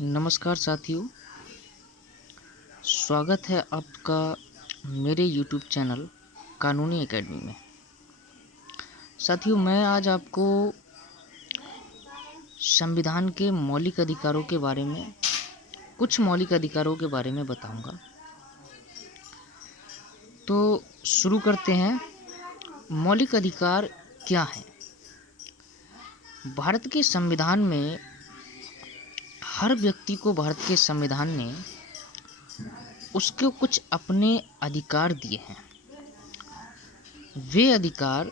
नमस्कार साथियों, स्वागत है आपका मेरे YouTube चैनल कानूनी एकेडमी में। साथियों, मैं आज आपको संविधान के मौलिक अधिकारों के बारे में कुछ मौलिक अधिकारों के बारे में बताऊंगा। तो शुरू करते हैं। मौलिक अधिकार क्या हैं? भारत के संविधान में हर व्यक्ति को भारत के संविधान ने उसके कुछ अपने अधिकार दिए हैं। वे अधिकार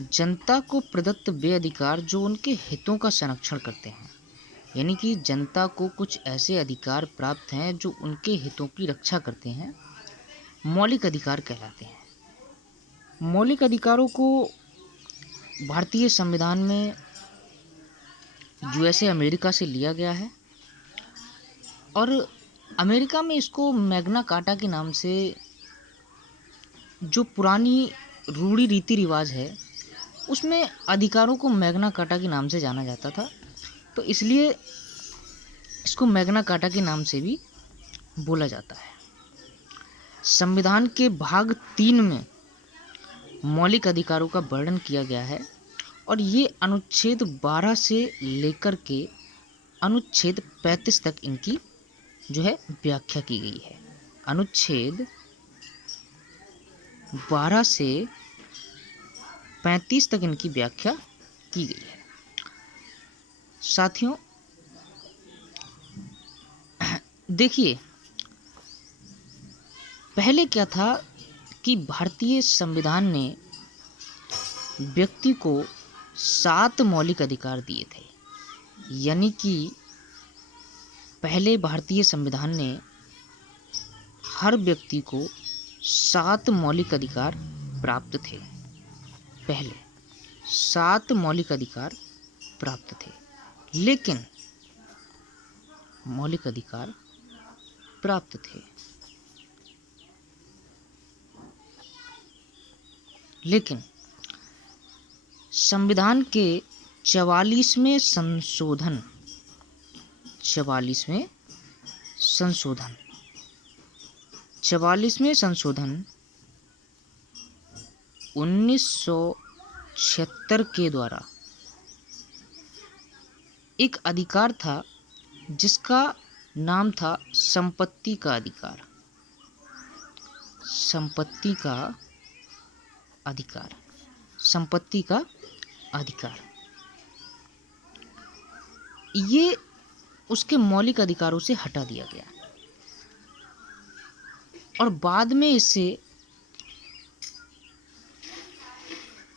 जनता को प्रदत्त वे अधिकार जो उनके हितों का संरक्षण करते हैं, यानी कि जनता को कुछ ऐसे अधिकार प्राप्त हैं जो उनके हितों की रक्षा करते हैं, मौलिक अधिकार कहलाते हैं। मौलिक अधिकारों को भारतीय संविधान में यूएसए अमेरिका से लिया गया है और अमेरिका में इसको मैग्ना कार्टा के नाम से, जो पुरानी रूढ़ी रीति रिवाज है उसमें अधिकारों को मैग्ना कार्टा के नाम से जाना जाता था, तो इसलिए इसको मैग्ना कार्टा के नाम से भी बोला जाता है। संविधान के भाग 3 में मौलिक अधिकारों का वर्णन किया गया है और ये अनुच्छेद 12 से लेकर के अनुच्छेद 35 तक इनकी जो है व्याख्या की गई है। अनुच्छेद 12 से 35 तक इनकी व्याख्या की गई है। साथियों, देखिए, पहले क्या था कि भारतीय संविधान ने व्यक्ति को 7 मौलिक अधिकार दिए थे, यानी कि पहले भारतीय संविधान ने हर व्यक्ति को 7 मौलिक अधिकार प्राप्त थे। पहले 7 मौलिक अधिकार प्राप्त थे, लेकिन मौलिक अधिकार प्राप्त थे, लेकिन संविधान के 44वें संशोधन 1976 के द्वारा एक अधिकार था जिसका नाम था संपत्ति का अधिकार। संपत्ति का अधिकार ये उसके मौलिक अधिकारों से हटा दिया गया और बाद में इसे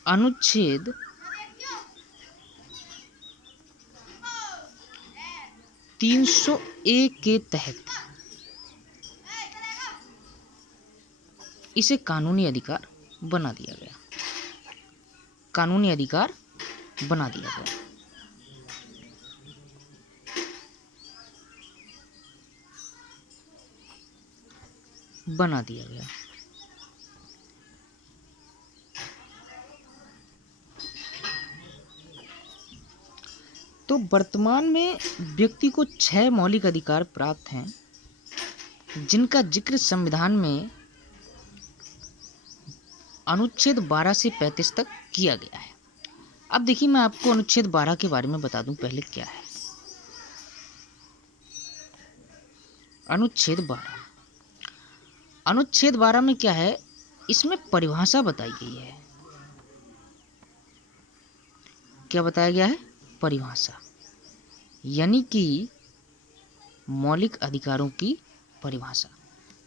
अनुच्छेद 301 के तहत इसे कानूनी अधिकार बना दिया गया। तो वर्तमान में व्यक्ति को 6 मौलिक अधिकार प्राप्त हैं, जिनका जिक्र संविधान में अनुच्छेद 12 से 35 तक किया गया है। अब देखिए, मैं आपको अनुच्छेद 12 के बारे में बता दूं पहले क्या है। अनुच्छेद 12 में क्या है, इसमें परिभाषा बताई गई है। क्या बताया गया है? परिभाषा, यानी कि मौलिक अधिकारों की परिभाषा।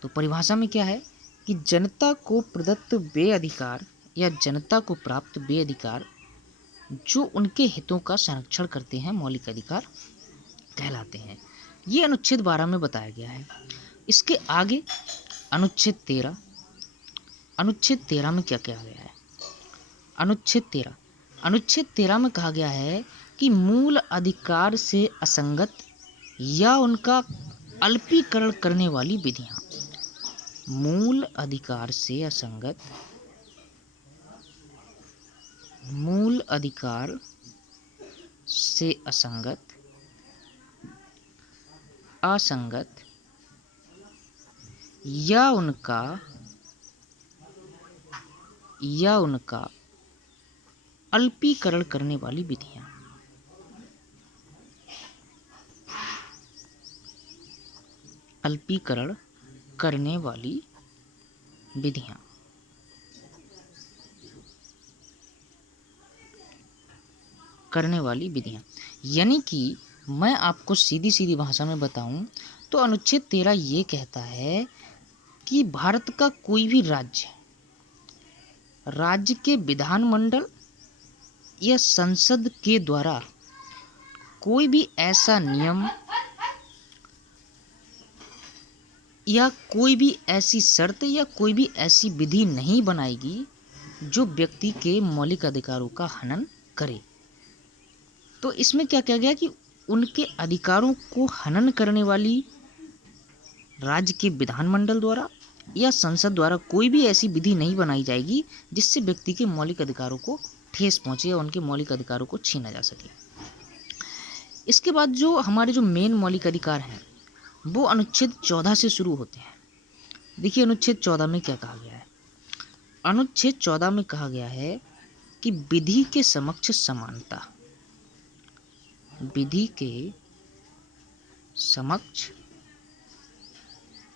तो परिभाषा में क्या है कि जनता को प्रदत्त वे अधिकार या जनता को प्राप्त वे अधिकार जो उनके हितों का संरक्षण करते हैं, मौलिक अधिकार कहलाते हैं। ये अनुच्छेद 12 में बताया गया है। इसके आगे अनुच्छेद 13 में क्या कहा गया है? अनुच्छेद 13 में कहा गया है कि मूल अधिकार से असंगत या उनका अल्पीकरण करने वाली विधियां, मूल अधिकार से असंगत असंगत या उनका अल्पीकरण करने वाली विधियां। अल्पीकरण करने वाली विधियां। यानी कि मैं आपको सीधी सीधी भाषा में बताऊं तो अनुच्छेद 13 ये कहता है कि भारत का कोई भी राज्य के विधानमंडल या संसद के द्वारा कोई भी ऐसा नियम या कोई भी ऐसी शर्त या कोई भी ऐसी विधि नहीं बनाएगी जो व्यक्ति के मौलिक अधिकारों का हनन करे। तो इसमें क्या कहा गया कि उनके अधिकारों को हनन करने वाली राज्य के विधानमंडल द्वारा या संसद द्वारा कोई भी ऐसी विधि नहीं बनाई जाएगी जिससे व्यक्ति के मौलिक अधिकारों को ठेस पहुंचे या उनके मौलिक अधिकारों को छीना जा सके। इसके बाद जो हमारे जो मेन मौलिक अधिकार हैं वो अनुच्छेद 14 से शुरू होते हैं। देखिए अनुच्छेद 14 में क्या कहा गया है। अनुच्छेद 14 में कहा गया है कि विधि के समक्ष समानता। विधि के समक्ष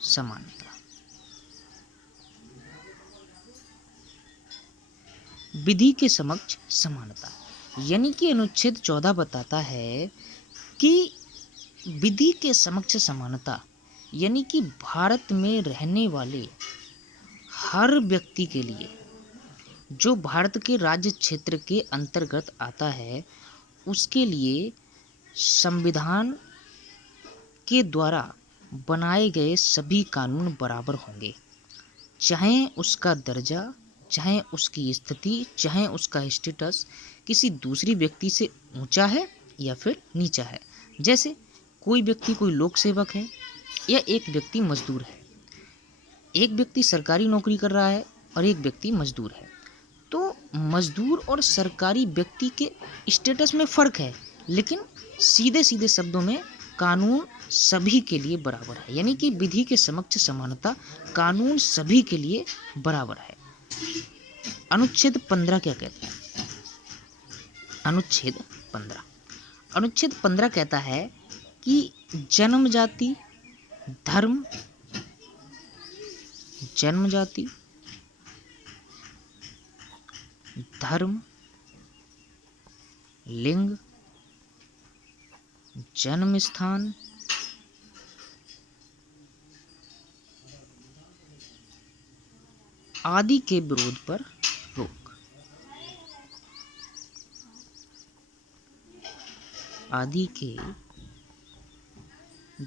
समानता। विधि के समक्ष समानता यानी कि अनुच्छेद 14 बताता है कि विधि के समक्ष समानता यानी कि भारत में रहने वाले हर व्यक्ति के लिए जो भारत के राज्य क्षेत्र के अंतर्गत आता है उसके लिए संविधान के द्वारा बनाए गए सभी कानून बराबर होंगे, चाहे उसका दर्जा, चाहे उसकी स्थिति, चाहे उसका स्टेटस किसी दूसरी व्यक्ति से ऊंचा है या फिर नीचा है। जैसे कोई व्यक्ति कोई लोक सेवक है या एक व्यक्ति मजदूर है, एक व्यक्ति सरकारी नौकरी कर रहा है और एक व्यक्ति मजदूर है, तो मजदूर और सरकारी व्यक्ति के स्टेटस में फ़र्क है लेकिन सीधे सीधे शब्दों में कानून सभी के लिए बराबर है। यानी कि विधि के समक्ष समानता, कानून सभी के लिए बराबर है। अनुच्छेद 15 क्या कहता है? अनुच्छेद 15 कहता है कि जन्म जाति, धर्म, लिंग, जन्म स्थान, आदि के विरोध पर रोक। आदि के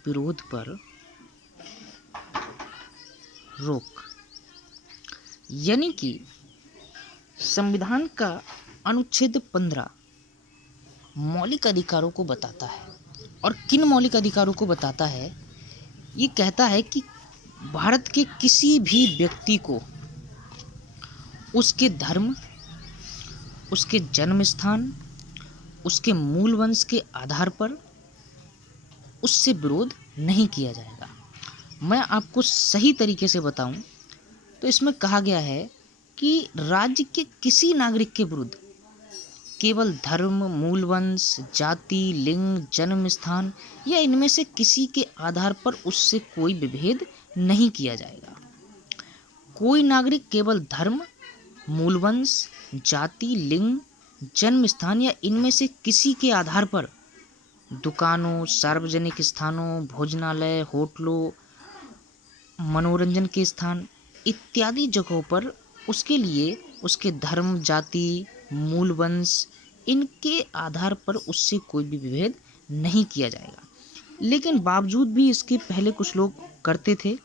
विरोध पर रोक। यानी कि संविधान का अनुच्छेद 15 मौलिक अधिकारों को बताता है। और किन मौलिक अधिकारों को बताता है? ये कहता है कि भारत के किसी भी व्यक्ति को उसके धर्म, उसके जन्म स्थान, उसके मूल वंश के आधार पर उससे विरोध नहीं किया जाएगा। मैं आपको सही तरीके से बताऊं तो इसमें कहा गया है कि राज्य के किसी नागरिक के विरुद्ध केवल धर्म, मूल वंश, जाति, लिंग, जन्म स्थान या इनमें से किसी के आधार पर उससे कोई विभेद नहीं किया जाएगा। कोई नागरिक केवल धर्म, मूल वंश, जाति, लिंग, जन्म स्थान या इनमें से किसी के आधार पर दुकानों, सार्वजनिक स्थानों, भोजनालय, होटलों, मनोरंजन के स्थान इत्यादि जगहों पर उसके लिए उसके धर्म, जाति, मूल वंश इनके आधार पर उससे कोई भी विभेद नहीं किया जाएगा। लेकिन बावजूद भी इसके पहले कुछ लोग करते थे,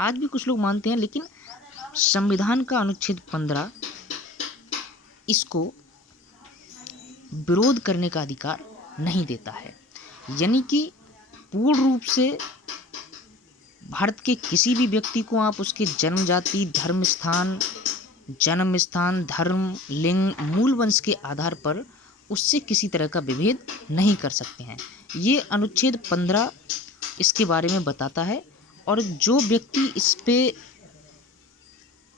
आज भी कुछ लोग मानते हैं, लेकिन संविधान का अनुच्छेद 15 इसको विरोध करने का अधिकार नहीं देता है। यानी कि पूर्ण रूप से भारत के किसी भी व्यक्ति को आप उसके जन्म, जाति, जन्म स्थान, धर्म, लिंग, मूल वंश के आधार पर उससे किसी तरह का विभेद नहीं कर सकते हैं। ये अनुच्छेद 15 इसके बारे में बताता है। और जो व्यक्ति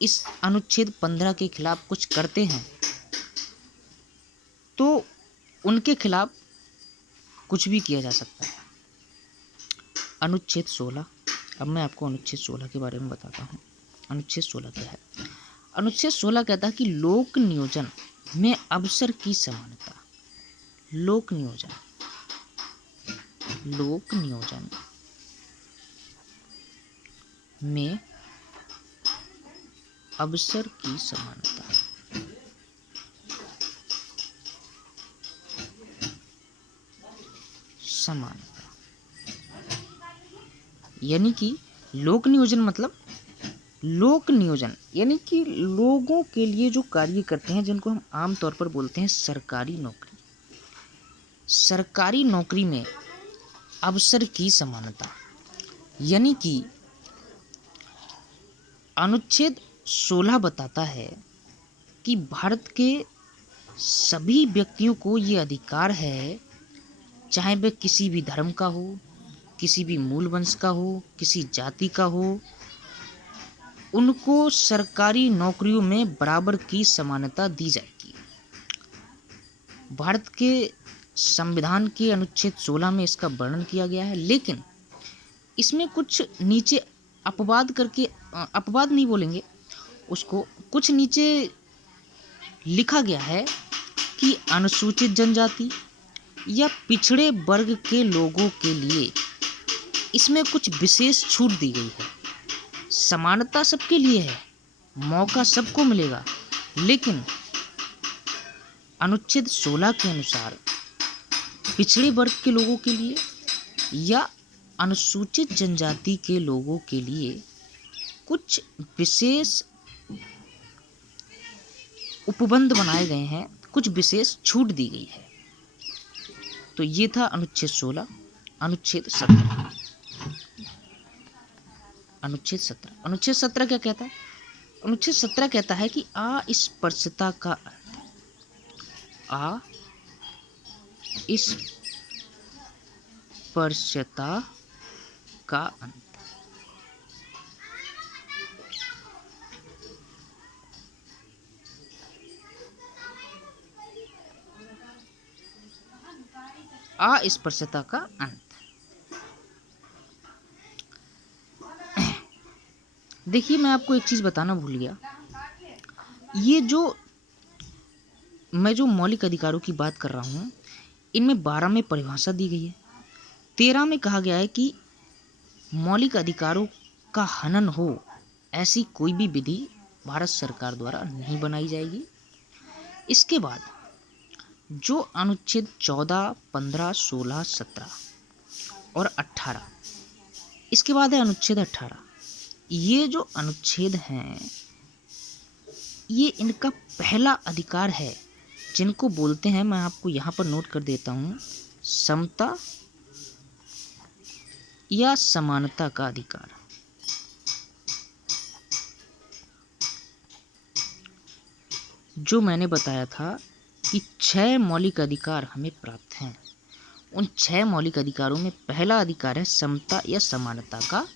इस अनुच्छेद 15 के खिलाफ कुछ करते हैं तो उनके खिलाफ कुछ भी किया जा सकता है। अनुच्छेद 16, अब मैं आपको अनुच्छेद 16 के बारे में बताता हूँ। अनुच्छेद 16 क्या है? अनुच्छेद 16 कहता है कि लोक नियोजन में अवसर की समानता। लोक नियोजन में अवसर की समानता। यानी कि लोक नियोजन मतलब लोक नियोजन यानी कि लोगों के लिए जो कार्य करते हैं, जिनको हम आमतौर पर बोलते हैं सरकारी नौकरी। सरकारी नौकरी में अवसर की समानता, यानी कि अनुच्छेद 16 बताता है कि भारत के सभी व्यक्तियों को ये अधिकार है, चाहे वह किसी भी धर्म का हो, किसी भी मूल वंश का हो, किसी जाति का हो, उनको सरकारी नौकरियों में बराबर की समानता दी जाएगी। भारत के संविधान के अनुच्छेद 16 में इसका वर्णन किया गया है, लेकिन इसमें कुछ नीचे अपवाद करके, अपवाद नहीं बोलेंगे उसको, कुछ नीचे लिखा गया है कि अनुसूचित जनजाति या पिछड़े वर्ग के लोगों के लिए इसमें कुछ विशेष छूट दी गई है। समानता सबके लिए है, मौका सबको मिलेगा, लेकिन अनुच्छेद 16 के अनुसार पिछड़े वर्ग के लोगों के लिए या अनुसूचित जनजाति के लोगों के लिए कुछ विशेष उपबंध बनाए गए हैं, कुछ विशेष छूट दी गई है। तो ये था अनुच्छेद 16। अनुच्छेद 17, अनुच्छेद 17, अनुच्छेद 17 क्या कहता है? अनुच्छेद 17 कहता है कि अस्पृश्यता का अंत। अस्पृश्यता का अंत। अस्पृश्यता का अंत। देखिए, मैं आपको एक चीज बताना भूल गया। ये जो मैं जो मौलिक अधिकारों की बात कर रहा हूँ, इनमें 12 में परिभाषा दी गई है। 13 में कहा गया है कि मौलिक अधिकारों का हनन हो ऐसी कोई भी विधि भारत सरकार द्वारा नहीं बनाई जाएगी। इसके बाद जो अनुच्छेद 14, 15, 16, 17 और 18, इसके बाद है अनुच्छेद 18। ये जो अनुच्छेद हैं, ये इनका पहला अधिकार है, जिनको बोलते हैं, मैं आपको यहाँ पर नोट कर देता हूँ, समता या समानता का अधिकार। जो मैंने बताया था कि 6 मौलिक अधिकार हमें प्राप्त हैं। उन 6 मौलिक अधिकारों में पहला अधिकार है समता या समानता का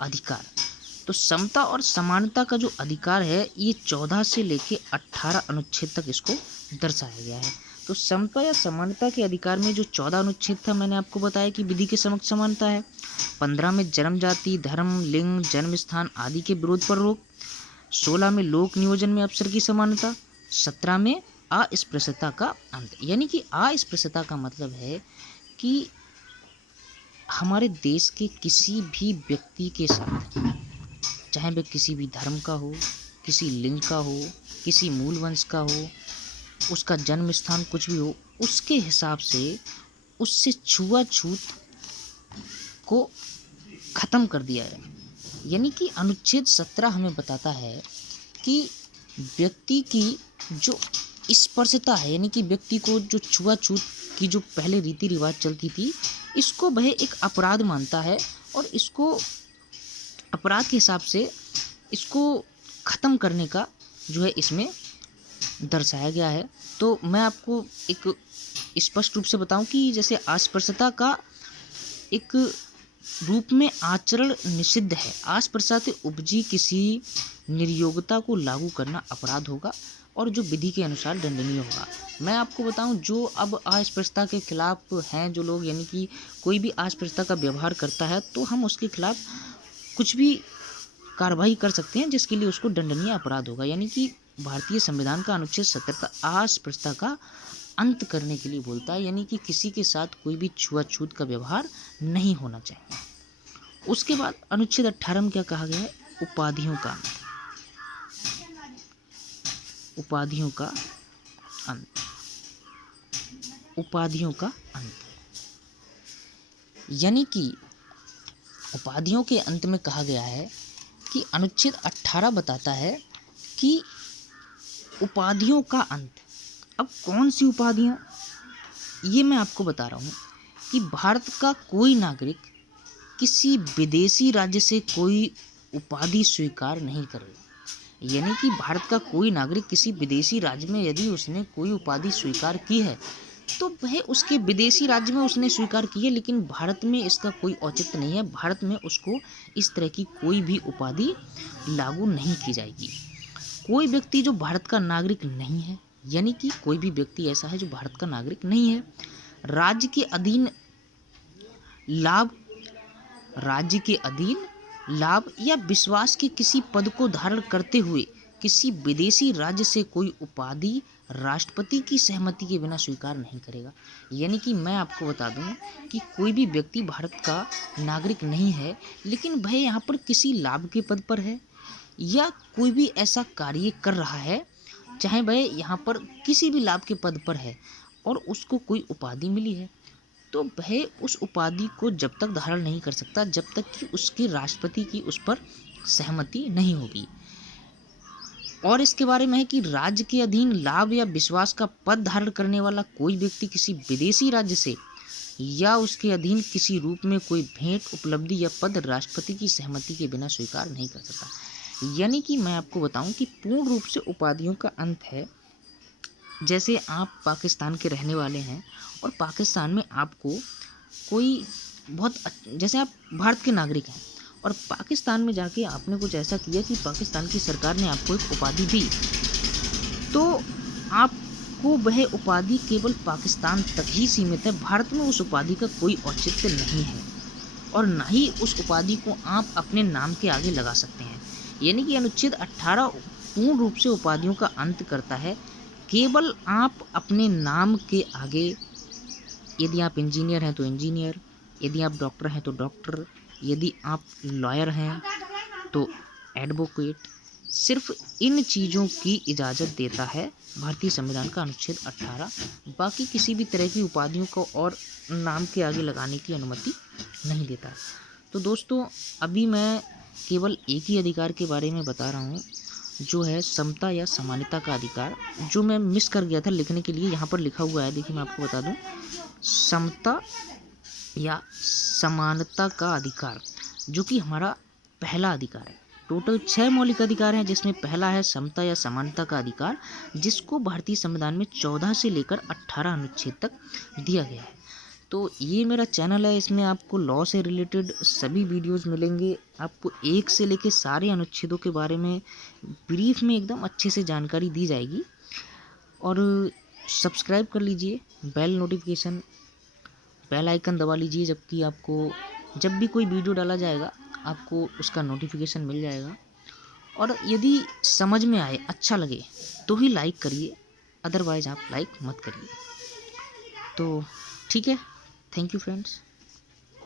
अधिकार। तो समता और समानता का जो अधिकार है, ये 14 से लेके 18 अनुच्छेद तक इसको दर्शाया गया है। तो समता या समानता के अधिकार में जो 14 अनुच्छेद था, मैंने आपको बताया कि विधि के समक्ष समानता है। 15 में जन्म जाति, धर्म, लिंग, जन्म स्थान आदि के विरोध पर रोक। 16 में लोक नियोजन में अवसर की समानता। 17 में अस्पृश्यता का अंत। यानी कि अस्पृश्यता का मतलब है कि हमारे देश के किसी भी व्यक्ति के साथ, चाहे वह किसी भी धर्म का हो, किसी लिंग का हो, किसी मूल वंश का हो, उसका जन्म स्थान कुछ भी हो, उसके हिसाब से उससे छुआछूत को ख़त्म कर दिया है। यानी कि अनुच्छेद 17 हमें बताता है कि व्यक्ति की जो स्पर्शता है, यानी कि व्यक्ति को जो छुआछूत की जो पहले रीति रिवाज चलती थी, इसको वह एक अपराध मानता है और इसको अपराध के हिसाब से इसको ख़त्म करने का जो है इसमें दर्शाया गया है। तो मैं आपको एक स्पष्ट रूप से बताऊं कि जैसे अस्पृश्यता का एक रूप में आचरण निषिद्ध है। अस्पृश्यता से उपजी किसी निर्योग्यता को लागू करना अपराध होगा और जो विधि के अनुसार दंडनीय होगा। मैं आपको बताऊं, जो अब अस्पृश्यता के खिलाफ हैं जो लोग, यानी कि कोई भी अस्पृश्यता का व्यवहार करता है तो हम उसके खिलाफ कुछ भी कार्रवाई कर सकते हैं जिसके लिए उसको दंडनीय अपराध होगा। यानी कि भारतीय संविधान का अनुच्छेद 70 अस्पृश्यता का अंत करने के लिए बोलता है, यानी कि किसी के साथ कोई भी छुआछूत का व्यवहार नहीं होना चाहिए। उसके बाद अनुच्छेद 18 में क्या कहा गया है? उपाधियों का अंत। उपाधियों का अंत। उपाधियों का अंत, यानी कि उपाधियों के अंत में कहा गया है कि अनुच्छेद 18 बताता है कि उपाधियों का अंत। अब कौन सी उपाधियां, ये मैं आपको बता रहा हूँ कि भारत का कोई नागरिक किसी विदेशी राज्य से कोई उपाधि स्वीकार नहीं करेगा। यानी कि भारत का कोई नागरिक किसी विदेशी राज्य में यदि उसने कोई उपाधि स्वीकार की है तो वह उसके विदेशी राज्य में उसने स्वीकार की है, लेकिन भारत में इसका कोई औचित्य नहीं है। भारत में उसको इस तरह की कोई भी उपाधि लागू नहीं की जाएगी। कोई व्यक्ति जो भारत का नागरिक नहीं है, यानी कि कोई भी व्यक्ति ऐसा है जो भारत का नागरिक नहीं है, राज्य के अधीन लाभ या विश्वास के किसी पद को धारण करते हुए किसी विदेशी राज्य से कोई उपाधि राष्ट्रपति की सहमति के बिना स्वीकार नहीं करेगा। यानी कि मैं आपको बता दूं कि कोई भी व्यक्ति भारत का नागरिक नहीं है, लेकिन वह यहाँ पर किसी लाभ के पद पर है या कोई भी ऐसा कार्य कर रहा है, चाहे वह यहाँ पर किसी भी लाभ के पद पर है और उसको कोई उपाधि मिली है, तो वह उस उपाधि को जब तक धारण नहीं कर सकता जब तक कि उसके राष्ट्रपति की उस पर सहमति नहीं होगी। और इसके बारे में है कि राज्य के अधीन लाभ या विश्वास का पद धारण करने वाला कोई व्यक्ति किसी विदेशी राज्य से या उसके अधीन किसी रूप में कोई भेंट, उपलब्धि या पद राष्ट्रपति की सहमति के बिना स्वीकार नहीं कर सकता। यानी कि मैं आपको बताऊं कि पूर्ण रूप से उपाधियों का अंत है। जैसे आप पाकिस्तान के रहने वाले हैं और पाकिस्तान में आपको कोई जैसे आप भारत के नागरिक हैं और पाकिस्तान में जाके आपने कुछ ऐसा किया कि पाकिस्तान की सरकार ने आपको एक उपाधि दी, तो आपको वह उपाधि केवल पाकिस्तान तक ही सीमित है। भारत में उस उपाधि का कोई औचित्य नहीं है और ना ही उस उपाधि को आप अपने नाम के आगे लगा सकते हैं। यानी कि अनुच्छेद 18 पूर्ण रूप से उपाधियों का अंत करता है। केवल आप अपने नाम के आगे, यदि आप इंजीनियर हैं तो इंजीनियर, यदि आप डॉक्टर हैं तो डॉक्टर, यदि आप लॉयर हैं तो एडवोकेट, सिर्फ इन चीज़ों की इजाज़त देता है भारतीय संविधान का अनुच्छेद 18। बाकी किसी भी तरह की उपाधियों को और नाम के आगे लगाने की अनुमति नहीं देता। तो दोस्तों, अभी मैं केवल एक ही अधिकार के बारे में बता रहा हूँ, जो है समता या समानता का अधिकार, जो मैं मिस कर गया था लिखने के लिए। यहाँ पर लिखा हुआ है, देखिए मैं आपको बता दूँ, समता या समानता का अधिकार, जो कि हमारा पहला अधिकार है। टोटल 6 मौलिक अधिकार हैं, जिसमें पहला है समता या समानता का अधिकार, जिसको भारतीय संविधान में 14 से लेकर 18 अनुच्छेद तक दिया गया है। तो ये मेरा चैनल है, इसमें आपको लॉ से रिलेटेड सभी वीडियोस मिलेंगे। आपको एक से लेकर सारे अनुच्छेदों के बारे में ब्रीफ में एकदम अच्छे से जानकारी दी जाएगी। और सब्सक्राइब कर लीजिए, बेल आइकन दबा लीजिए, जबकि आपको जब भी कोई वीडियो डाला जाएगा आपको उसका नोटिफिकेशन मिल जाएगा। और यदि समझ में आए, अच्छा लगे तो ही लाइक करिए, अदरवाइज़ आप लाइक मत करिए। तो ठीक है, थैंक यू फ्रेंड्स।